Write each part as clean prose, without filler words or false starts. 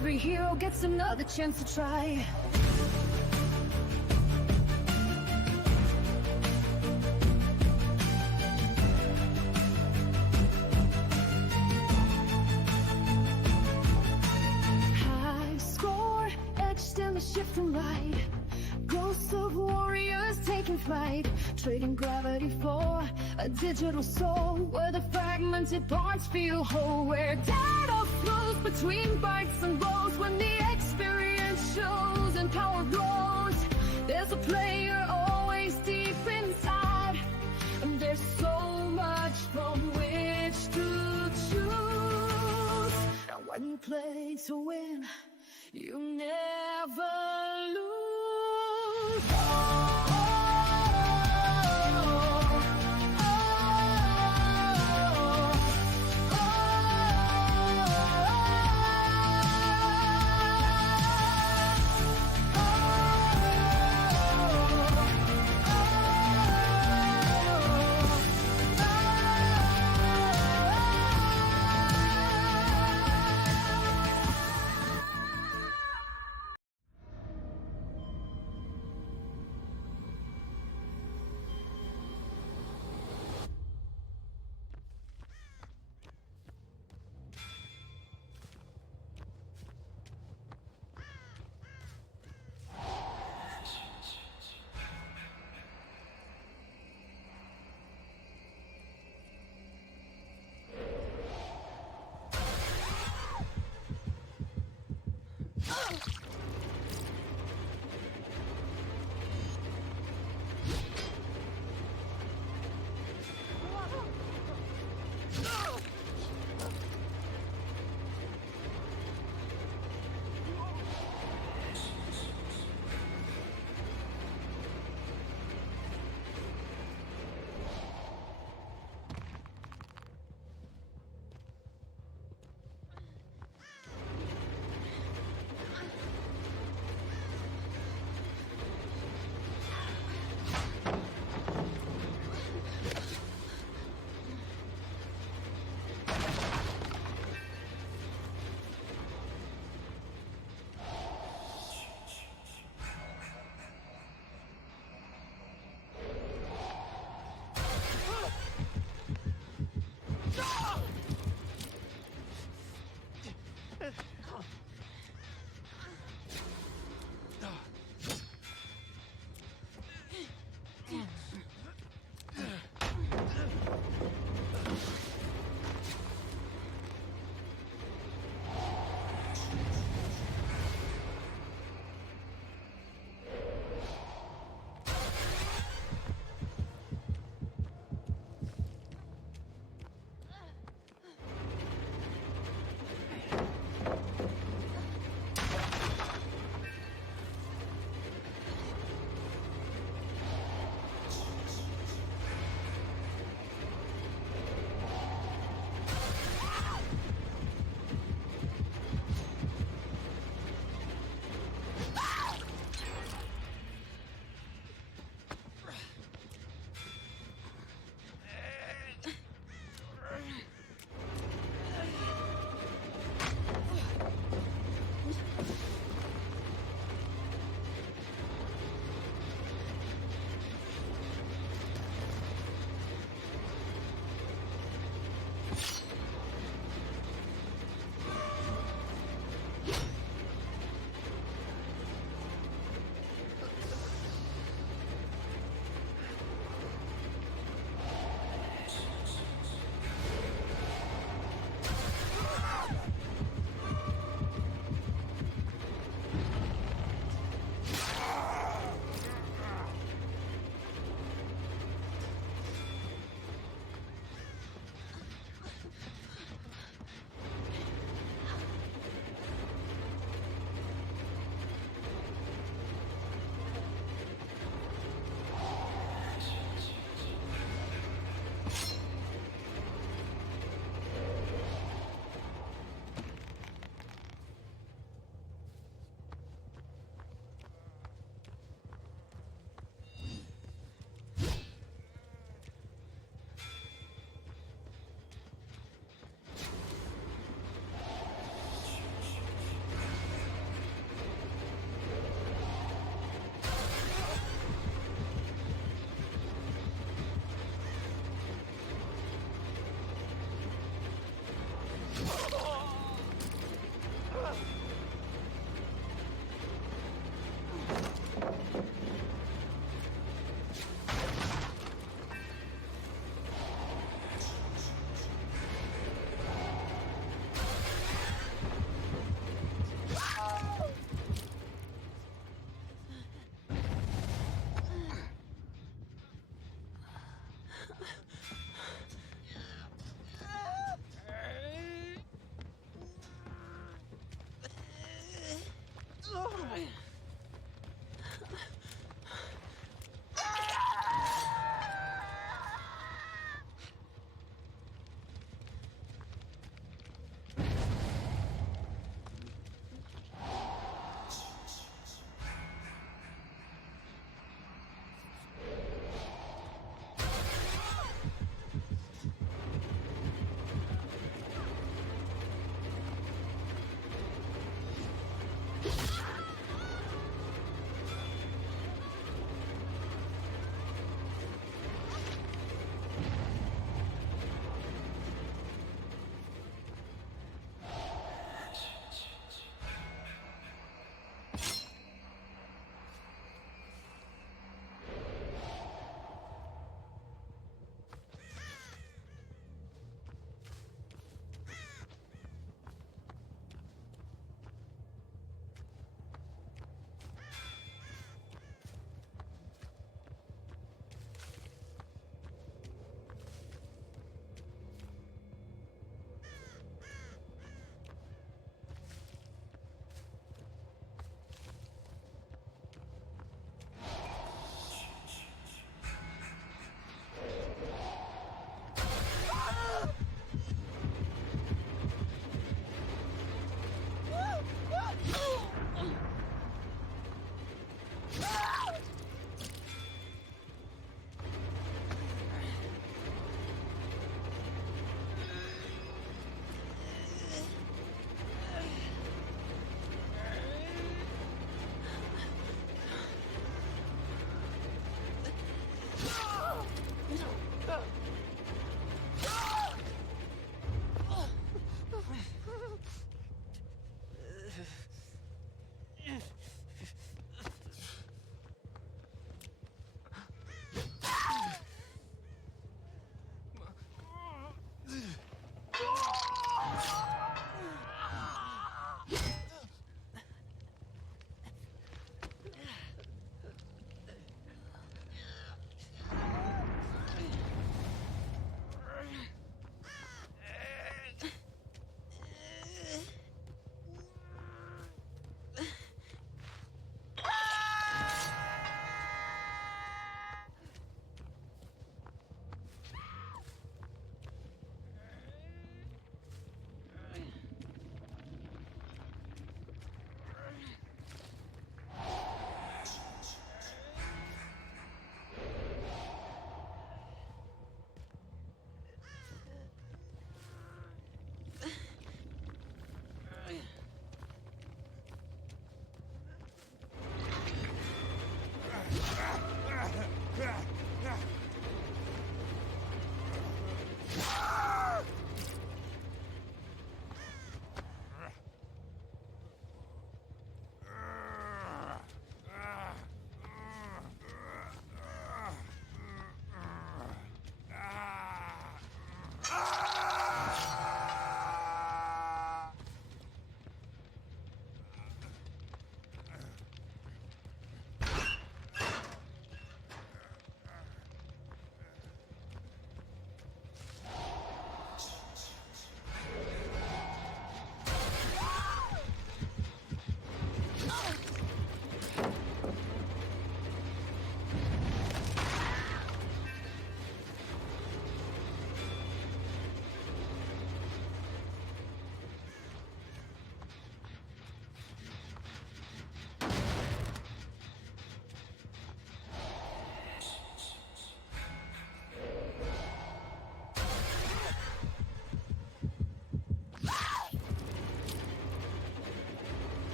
Every hero gets another chance to try. High score etched in the shifting light. Ghosts of warriors taking flight, trading gravity for a digital soul, where the fragmented parts feel whole, where data flows between bytes and blows. When the experience shows and power grows, there's a player always deep inside, and there's so much from which to choose. And when you play to win, you never lose.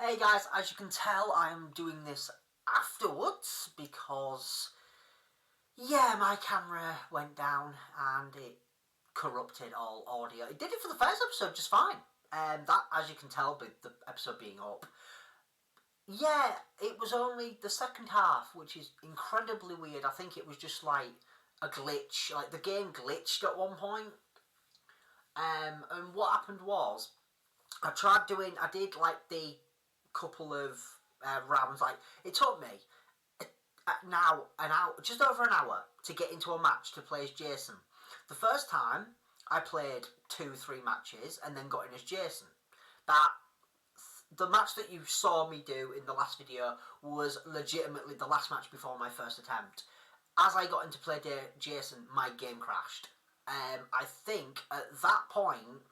Hey guys, as you can tell, I'm doing this afterwards because, yeah, my camera went down and it corrupted all audio. It did it for the first episode just fine. That, as you can tell, with the episode being up. Yeah, it was only the second half, which is incredibly weird. I think it was just like a glitch. Like the game glitched at one point. And what happened was, I did like the couple of rounds. Like it took me now an hour, just over an hour, to get into a match to play as Jason. The first time I played 2-3 matches and then got in as Jason. That the match that you saw me do in the last video was legitimately the last match before my first attempt. As I got into play Jason, my game crashed. I think at that point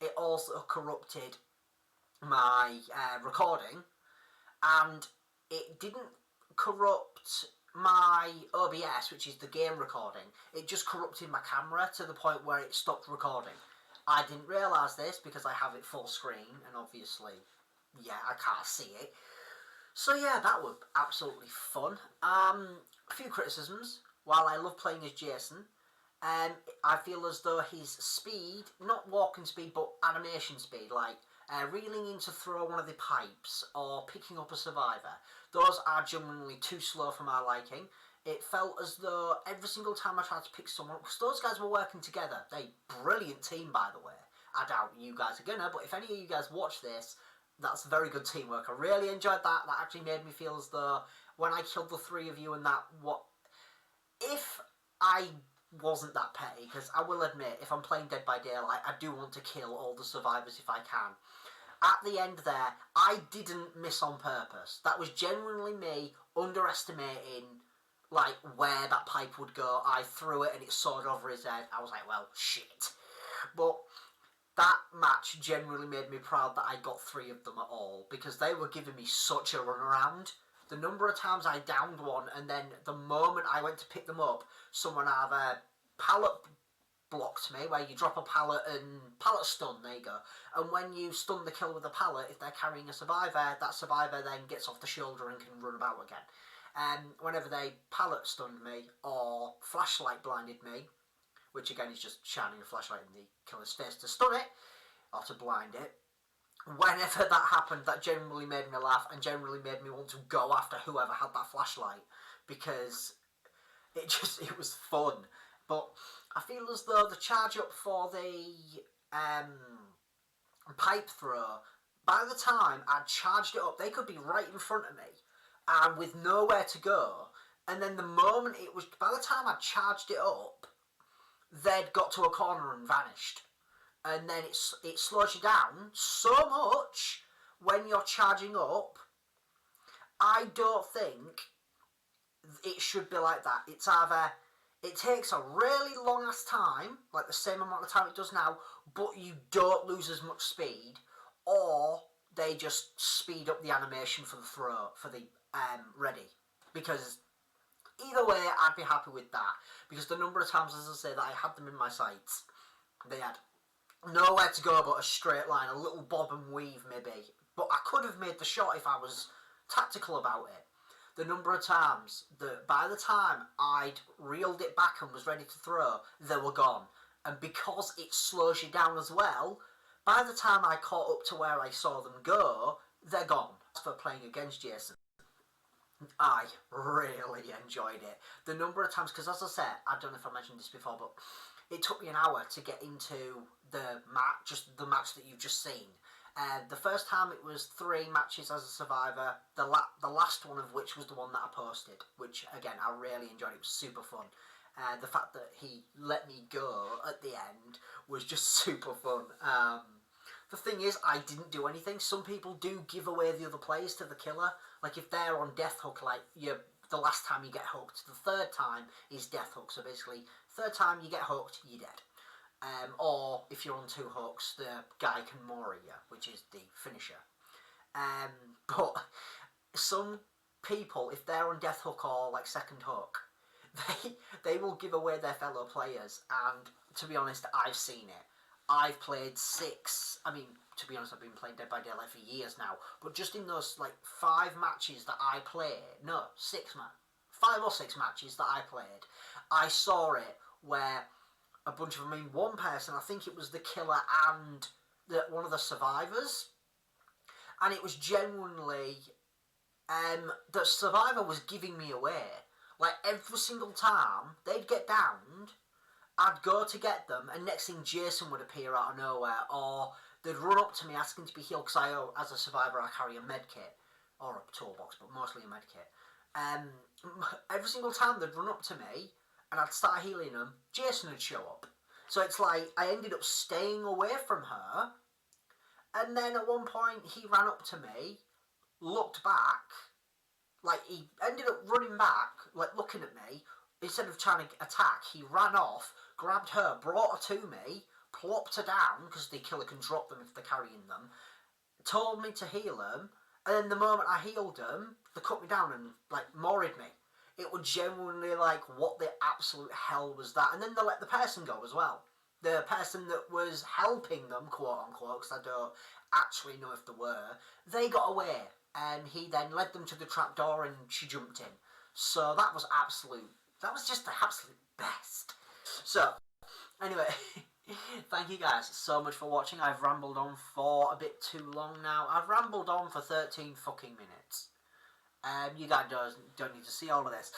it also corrupted my recording, and it didn't corrupt my OBS, which is the game recording. It just corrupted my camera to the point where it stopped recording. I didn't realise this because I have it full screen, and obviously, yeah, I can't see it. So yeah, that was absolutely fun. A few criticisms. While I love playing as Jason, I feel as though his speed, not walking speed, but animation speed, like reeling in to throw one of the pipes or picking up a survivor, those are genuinely too slow for my liking. It felt as though every single time I tried to pick someone, because those guys were working together. They brilliant team, by the way. I doubt you guys are gonna, but if any of you guys watch this, that's very good teamwork. I really enjoyed that. That actually made me feel as though when I killed the three of you and that, what if I wasn't that petty, because I will admit, if I'm playing Dead by Daylight, I do want to kill all the survivors if I can. at the end there, I didn't miss on purpose. That was genuinely me underestimating like where that pipe would go. I threw it and it soared over his head. I was like, well, shit. But that match generally made me proud that I got 3 of them at all, because they were giving me such a runaround. The number of times I downed one, and then the moment I went to pick them up, someone either pallet blocked me, where you drop a pallet and pallet stun, there you go. And when you stun the kill with a pallet, if they're carrying a survivor, that survivor then gets off the shoulder and can run about again. And whenever they pallet stunned me or flashlight blinded me, which again is just shining a flashlight in the killer's face to stun it or to blind it, whenever that happened, that generally made me laugh and generally made me want to go after whoever had that flashlight, because it was fun. But I feel as though the charge up for the pipe throw, by the time I'd charged it up, they could be right in front of me and with nowhere to go. And then the moment it was, by the time I charged it up, they'd got to a corner and vanished. And then it slows you down so much when you're charging up. I don't think it should be like that. It's either it takes a really long ass time, like the same amount of time it does now, but you don't lose as much speed, or they just speed up the animation for the throw, for the ready. Because either way, I'd be happy with that, because the number of times, as I say, that I had them in my sights, they had nowhere to go but a straight line, a little bob and weave maybe, but I could have made the shot if I was tactical about it. The number of times that by the time I'd reeled it back and was ready to throw, they were gone. And because it slows you down as well, by the time I caught up to where I saw them go, they're gone. As for playing against Jason, I really enjoyed it. The number of times, because as I said, I don't know if I mentioned this before, but it took me an hour to get into the match, just the match that you've just seen. The first time it was 3 matches as a survivor, the last one of which was the one that I posted, which again I really enjoyed. It was super fun. The fact that he let me go at the end was just super fun. The thing is, I didn't do anything. Some people do give away the other players to the killer. Like if they're on death hook, like the last time you get hooked, the third time is death hook. So basically, third time you get hooked, you're dead. Or if you're on 2 hooks, the guy can mori you, which is the finisher. But some people, if they're on death hook or like second hook, they will give away their fellow players. And to be honest, I've seen it. I've played 6. I mean, to be honest, I've been playing Dead by Daylight for years now. But just in those like 5 matches that I played, no, 5 or 6 matches that I played, I saw it where a bunch of them, I mean, one person, I think it was the killer and one of the survivors, and it was genuinely, the survivor was giving me away. Like, every single time they'd get downed, I'd go to get them, and next thing Jason would appear out of nowhere, or they'd run up to me asking to be healed, because as a survivor, I carry a med kit, or a toolbox, but mostly a med kit. Every single time they'd run up to me, and I'd start healing them, Jason would show up. So it's like, I ended up staying away from her, and then at one point, he ran up to me, looked back, like, he ended up running back, like, looking at me. Instead of trying to attack, he ran off, grabbed her, brought her to me, plopped her down, because the killer can drop them if they're carrying them, told me to heal them, and then the moment I healed them, they cut me down and, like, moried me. It was genuinely like, what the absolute hell was that? And then they let the person go as well. The person that was helping them, quote unquote, because I don't actually know if they were, they got away. And he then led them to the trapdoor and she jumped in. So that was just the absolute best. So, anyway, thank you guys so much for watching. I've rambled on for a bit too long now. I've rambled on for 13 fucking minutes. You guys don't need to see all of this.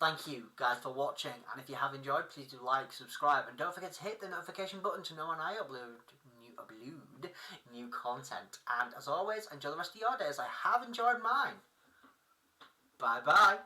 Thank you guys for watching, and if you have enjoyed, please do like, subscribe, and don't forget to hit the notification button to know when I upload new content. And as always, enjoy the rest of your days. I have enjoyed mine. Bye bye.